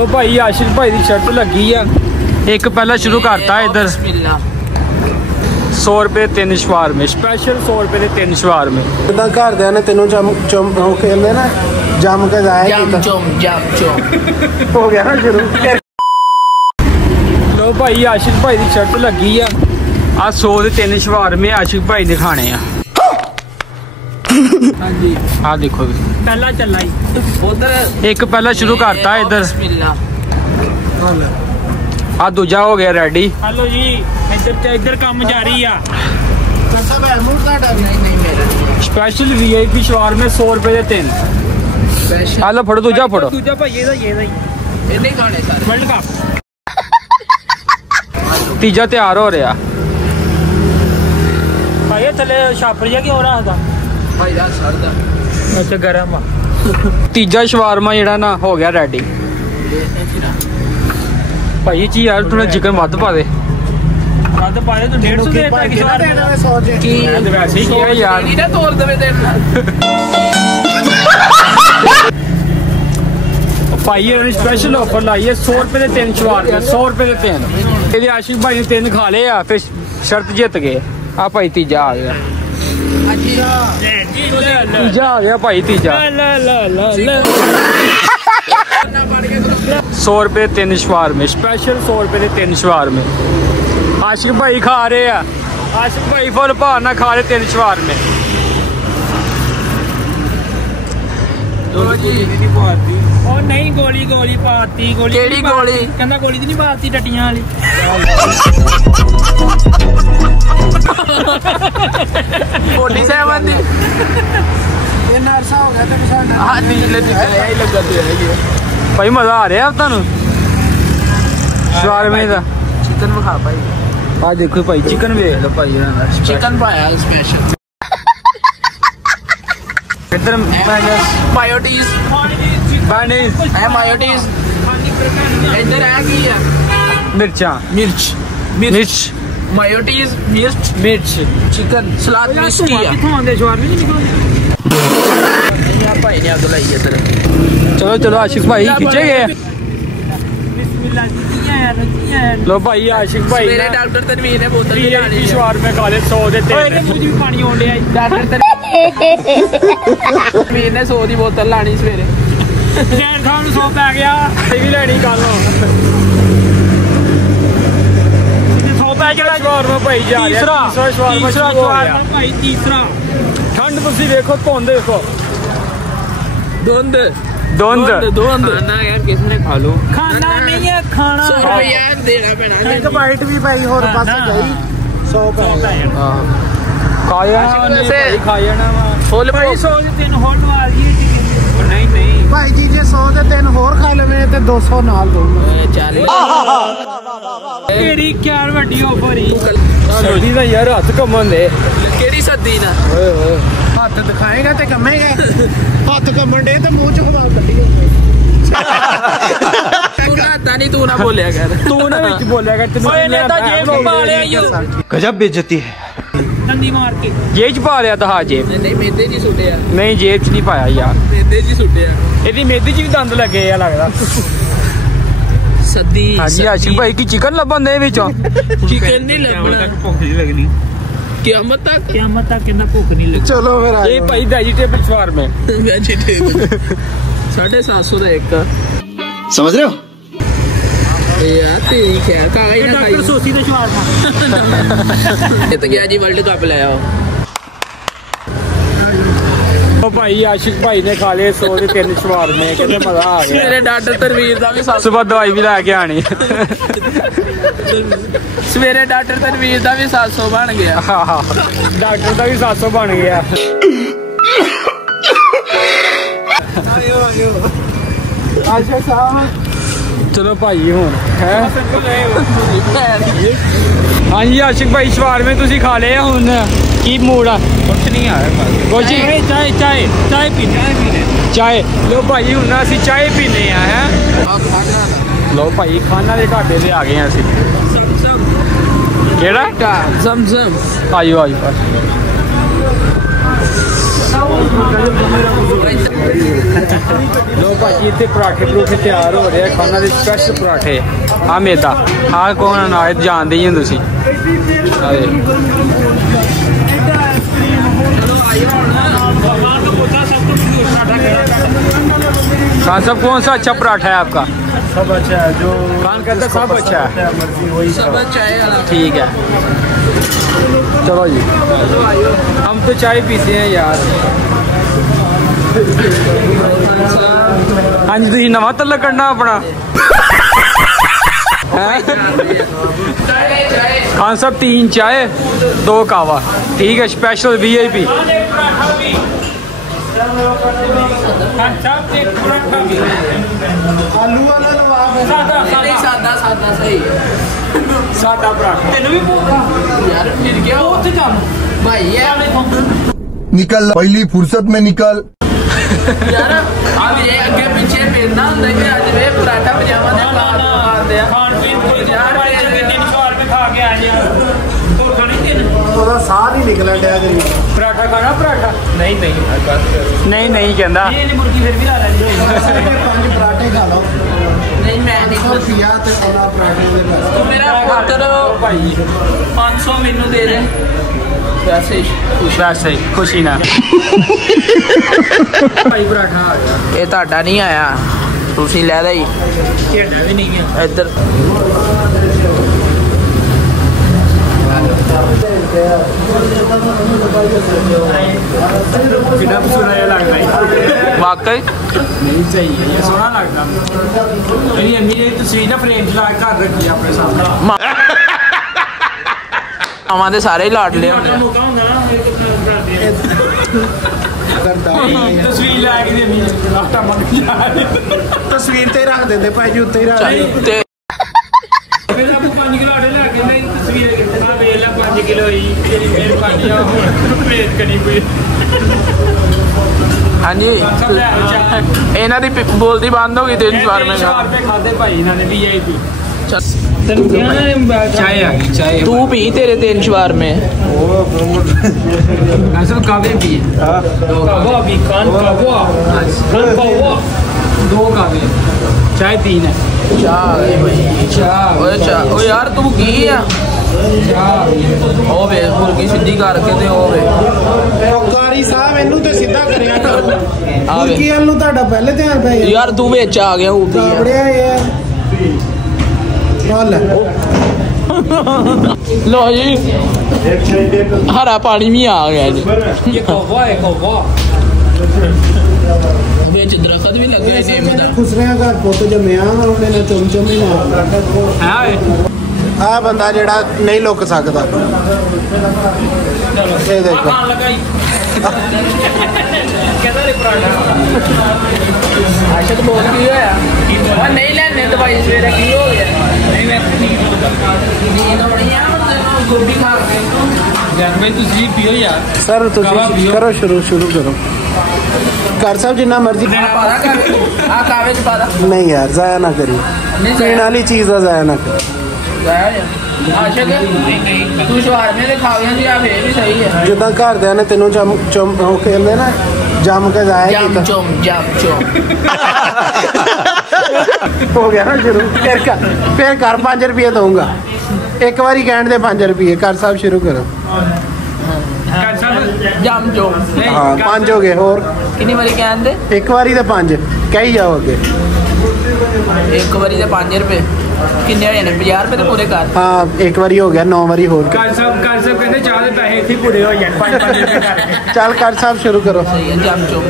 लो भाई आशिक भाई की शर्ट लगी है। एक पहला शुरू करता है इधर 100 रुपए 3 शवारमे स्पेशल 100 रुपए के 3 शवारमे। घरदिਆਂ ने तेनों जम कहते ना जम के जाया हो गया ना शुरू। लो भाई आशिक भाई की शर्ट लगी है। आ 100 के 3 शवारमे आशिक भाई ने खाने हैं। हाँ देखो पहला चला ही उधर एक पहला शुरू करता है इधर। आ दूजा हो गया रेडी। हेलो जी इधर काम जारी है। स्पेशल वीआईपी शवारमे 100 रुपए के 3। हेलो फड़ो दूजा फड़ो। दूजा भाई ये नहीं खाने सारे वर्ल्ड कप। तीजा तैयार हो रहा भाई थले छापरिया क्यों हो रहा था भाई रात सर्द अच्छा गरम आ। तीजा शवारमा जेड़ा ना हो गया रेडी। भाई जी यार थोड़ा चिकन वध पा दे। वध पा दे तो 150 देता है किसी बार की वैसे ही किया यार नहीं ना तोड़ देवे देना। भाई ये स्पेशल ऑफर लाई है 100 रुपए के 3 शवारमे 100 रुपए के 3। ये आशिक भाई ने 3 खा ले फिर शर्त जीत गए। आ भाई तीजा आ गया। तीजा आ गया भाई तीजा 100 रुपए 3 शवारमे स्पेशल 100 रुपए के 3 शवारमे। आशिक भाई खा रहे हैं। आशिक भाई फुल भार ना खा रहे 3 शवारमे। और नहीं गोली गोली पाती गोली केड़ी गोली कहना गोली तो नहीं पाती टट्टियां वाली। 47 दी ये नरसा हो गया तो निशान। हां नीले दिखा यही लगा तो है भाई मजा आ रहा है तुहानू शवारमे दा। चिकन में खा भाई आ देखो भाई चिकन वेख लो भाई चिकन पाया स्पेशल। इधर मायोनीज मायोनीज है मायोनीज इधर आ गई है मिर्चा मिर्च मिर्च मायोनीज मिर्च मिर्च चिकन सलाद मिक्स किया किथों आंदे शवारमे नहीं निकलदे या भाई ने आग लाई इधर। चलो चलो आशिक भाई खींचे गए। बिस्मिल्लाह लो भाई आशिक भाई मेरे डॉक्टर तनवीर ने बोतल में डाली शवारमे खा ले 100 दे 3। ओए मुझे भी पानी होने आई डॉक्टर तनवीर ने 100 दी बोतल लानी सवेरे जैन खान 100 पै गया ते भी लेनी गल 100 पै गया शवारमे भाई जा रहा तीसरा शवारमा भाई तीसरा। ठंड तुसी देखो धुंध देखो धुंध धुंध धुंध खाना यार किसने खा लो खाना नहीं है खाना यार देना पैना एक बाइट भी भाई और पास गई 100 पैसा खाया खाया ना फुल भाई 100 के 3 होर मार गई। नहीं नहीं भाई जी जे 100 के 3 होर खा लवे ते 200 नाल दूंगा। चल केड़ी क्या वड्डी ऑफर ही सदी दा यार हाथ कमन दे केड़ी सदी ना ओए ओए हाथ दिखाएगा ते कमेगा हाथ कमन दे ते मुंह च खवाल कड्डी तू ना तानी तू ना बोलिया कर तू ना विच बोलिया कर तू ओए ने ता जेब पा लिया यो गजब बेइज्जती है डंडी मार के जेब पा लिया था जेब नहीं मेदे जी सुटिया नहीं जेब च नहीं पाया यार मेदे जी सुटिया एदी मेदे च भी दंद लगे या लगदा सदी। हां जी आशिक भाई की चिकन लबन दे विचों चिकन नहीं लबना भूख नहीं लगनी क़यामत तक कितना भूख नहीं लगनी। चलो फिर ये भाई वेजिटेबल शवारमे वेजिटेबल 750 का एक का समझ रहे हो यार तेरी क्या काई ना खाई सोसी दा शवारमा ये तो गया जी वर्ल्ड कप ले आओ। ओ भाई आशिक भाई ने खा लिए 100 के 3 शवारमे कहते मजा आ गया। मेरे डॉक्टर तनवीर दा भी सुबह दवाई भी लेके आनी सवेरे डॉक्टर तनवीर दा भी 700 बन गया। हां हां डॉक्टर दा भी 700 बन गया। आयो आयो आशिक साहब चलो भाई हूँ है हाँ जी आशिक भाई शवारमे तुसी खा ले हुन की मूड आ कुछ नहीं आ रहा कुछ चाय चाय चाय पीने चाय लो भाई हुन असी चाय पीने आ हैं लो भाई खाना दे घाटे ते आ गए हैं असी केड़ा जमजम आयो आयो लो भाजी इतने पराठे परूठे तैयार हो रहे हैं खाना दे स्पैशल पराठे आ मैदा हाँ कौन अनायत जानते ही तुसी खान साहब कौन सा अच्छा पराठा है आपका? सब अच्छा है जो खान कहता सब अच्छा है वही सब अच्छा है ठीक है चलो जी हम तो चाय पीते हैं यार हाँ जी तुम नवा तला करना अपना खान साहब 3 चाय 2 कावा ठीक है स्पेशल VIP आलू वाला नवाब है सादा सही सादा पराठा तेन भी यार फिर क्या उत्थे जाना भाई यार निकल पहली फुर्सत में निकल यार अब ये अगे पीछे फिरना होंदा है आज वे पराठा पजामा दे मार दे खान पीन कोई यार 3 साल में खा के आए यार तो खानी दिन ਉਹਦਾ ਸਾਹ ਨਹੀਂ ਨਿਕਲਣ ਡਿਆ ਕਰੀ पराठा खाना पराठा नहीं कहंदा ये मुर्गी फिर भी ला ली 5 पराठे खा लो नहीं मैं नहीं पिया ਤੇ ਉਹਨਾਂ ਪਰਾਠੇ ਦੇ तू मेरा पुत्र भाई 500 मेनू दे दे वैसे ही खुशी ना भाई पराठा ये ਤੁਹਾਡਾ ਨਹੀਂ ਆਇਆ ਤੁਸੀਂ ਲੈ ਲਈ ਢੇਡਾ ਵੀ ਨਹੀਂ ਹੈ ਇੱਧਰ कितना सोना ये लगता है वाकई नहीं चाहिए ये सोना लगता मेरी अम्मी ने तस्वीर ना फ्रेम ला कर रखी है अपने सामने हमारे सारे ही लाड ले तस्वीर ला के देनी आटा मग ਤਸਵੀਰ ਤੇ ਰੱਖ ਦਿੰਦੇ ਭਾਈ ਜੀ ਉੱਤੇ ਹੀ ਰੱਖ ਦਿੰਦੇ फिर आपको 5 किलो आटे लगे नहीं तस्वीर कितना बेला 5 किलो ही तेरी मेहरबानी प्लेट करी हुई हाँ जी इन्हां दी बोलती बंद हो गई 3 बार में खाते भाई इन्होंने VIP चाय आ गई चाय तू पी तेरे 3 शवार में सब कावे पी कावा भी कान कावा 2 कावे चाय 3 है ओ यार तू की है ओ वे मुर्गी सीधी करके ते ओ वे कारी साहब ਇਹਨੂੰ ਤੇ ਸਿੱਧਾ ਕਰਿਆ ਕਰੋ ਮੁਰਗੀ ਨੂੰ ਤੁਹਾਡਾ ਪਹਿਲੇ ਧਿਆਨ ਪੈ ਗਿਆ यार तू ਵਿੱਚ आ गया ऊपर ਬੜਿਆ ਯਾਰ ਚੱਲ लो जी हरा पानी भी आ गया जी ये कौवा है कौवा ਵਿੱਚ ਦਰਖਤ ਵੀ ਲੱਗੇ ਨੇ ਖੁਸਰਿਆਂ ਘਰ ਪੁੱਤ ਜੰਮਿਆ ਉਹਨੇ ਨੇ ਚੁੰਮ ਹੀ ਮਾਰਦਾ ਹੈ ਆ ਬੰਦਾ ਜਿਹੜਾ ਨਹੀਂ ਲੁੱਕ ਸਕਦਾ ਇਹ ਦੇਖੋ ਖਾਣ ਲਗਾਈ ਕਹਿੰਦਾ ਰੇ ਪਰਾਠਾ ਆਸ਼ਤ ਬੋਲ ਕੀ ਹੋਇਆ ਉਹ ਨਹੀਂ ਲੈਣੇ ਦਵਾਈ ਸਵੇਰੇ ਕੀ ਹੋ ਗਿਆ ਨਹੀਂ ਮੈਂ ਨੀਂਦ ਆਉਣੀ ਆ ਗੋਭੀ ਖਾ ਕੇ ਯਾਰ ਮੈਂ ਤੁਸੀਂ ਪੀਓ ਯਾਰ ਸਰ ਤੁਸੀਂ ਕਰੋ ਸ਼ੁਰੂ ਕਰੋ ਕਰ ਸਾਹਿਬ ਜਿੰਨਾ ਮਰਜ਼ੀ ਆ ਕਾਵੇ ਚ ਪਾਦਾ ਨਹੀਂ ਯਾਰ ਜ਼ਾਇਆ ਨਾ ਕਰੀ ਪੀਣ ਵਾਲੀ ਚੀਜ਼ ਆ ਜ਼ਾਇਆ ਨਾ ਕਰੀ ਆਸ਼ਕ ਤੂੰ ਸ਼ਵਾਰ ਮੇ ਖਾ ਗਿਆ ਜੀ ਆ ਫੇਰ ਵੀ ਸਹੀ ਹੈ ਜਿੱਦਾਂ ਘਰਦਿਆਂ ਨੇ ਤੈਨੂੰ ਚਮ ਉਹ ਕਹਿੰਦੇ ਨਾ ਜੰਮ ਕੇ ਜ਼ਾਇਆ ਕੀਤਾ ਜਮ ਹੋ ਗਿਆ ਨਾ ਸ਼ੁਰੂ ਫਿਰ ਕਰ 5 ਰੁਪਏ ਦਊਂਗਾ ਇੱਕ ਵਾਰੀ ਕਹਿਣ ਦੇ 5 ਰੁਪਏ ਕਰ ਸਾਹਿਬ ਸ਼ੁਰੂ ਕਰੋ ਜਮ ਚੋਮ ਹਾਂ 5 ਹੋ ਗਏ ਹੋਰ ਕਿੰਨੀ ਵਾਰੀ ਕਹਿੰਦੇ ਇੱਕ ਵਾਰੀ ਤੇ 5 ਕਹੀ ਜਾਓ ਅੱਗੇ ਇੱਕ ਵਾਰੀ ਤੇ 5 ਰੁਪਏ ਕਿੰਨੇ ਹੋਏ ਨੇ 50 ਰੁਪਏ ਤੇ ਪੂਰੇ ਕਰ ਹਾਂ ਇੱਕ ਵਾਰੀ ਹੋ ਗਿਆ 9 ਵਾਰੀ ਹੋਰ ਕਰ ਸਾਹਿਬ ਕਹਿੰਦੇ ਚਾਹ ਦੇ ਪੈਸੇ ਇੱਥੇ ਪੂਰੇ ਹੋ ਜਾਣ 5 ਰੁਪਏ ਕਰਕੇ ਚੱਲ ਕਰ ਸਾਹਿਬ ਸ਼ੁਰੂ ਕਰੋ ਸਹੀ ਹੈ ਜਮ ਚੋਮ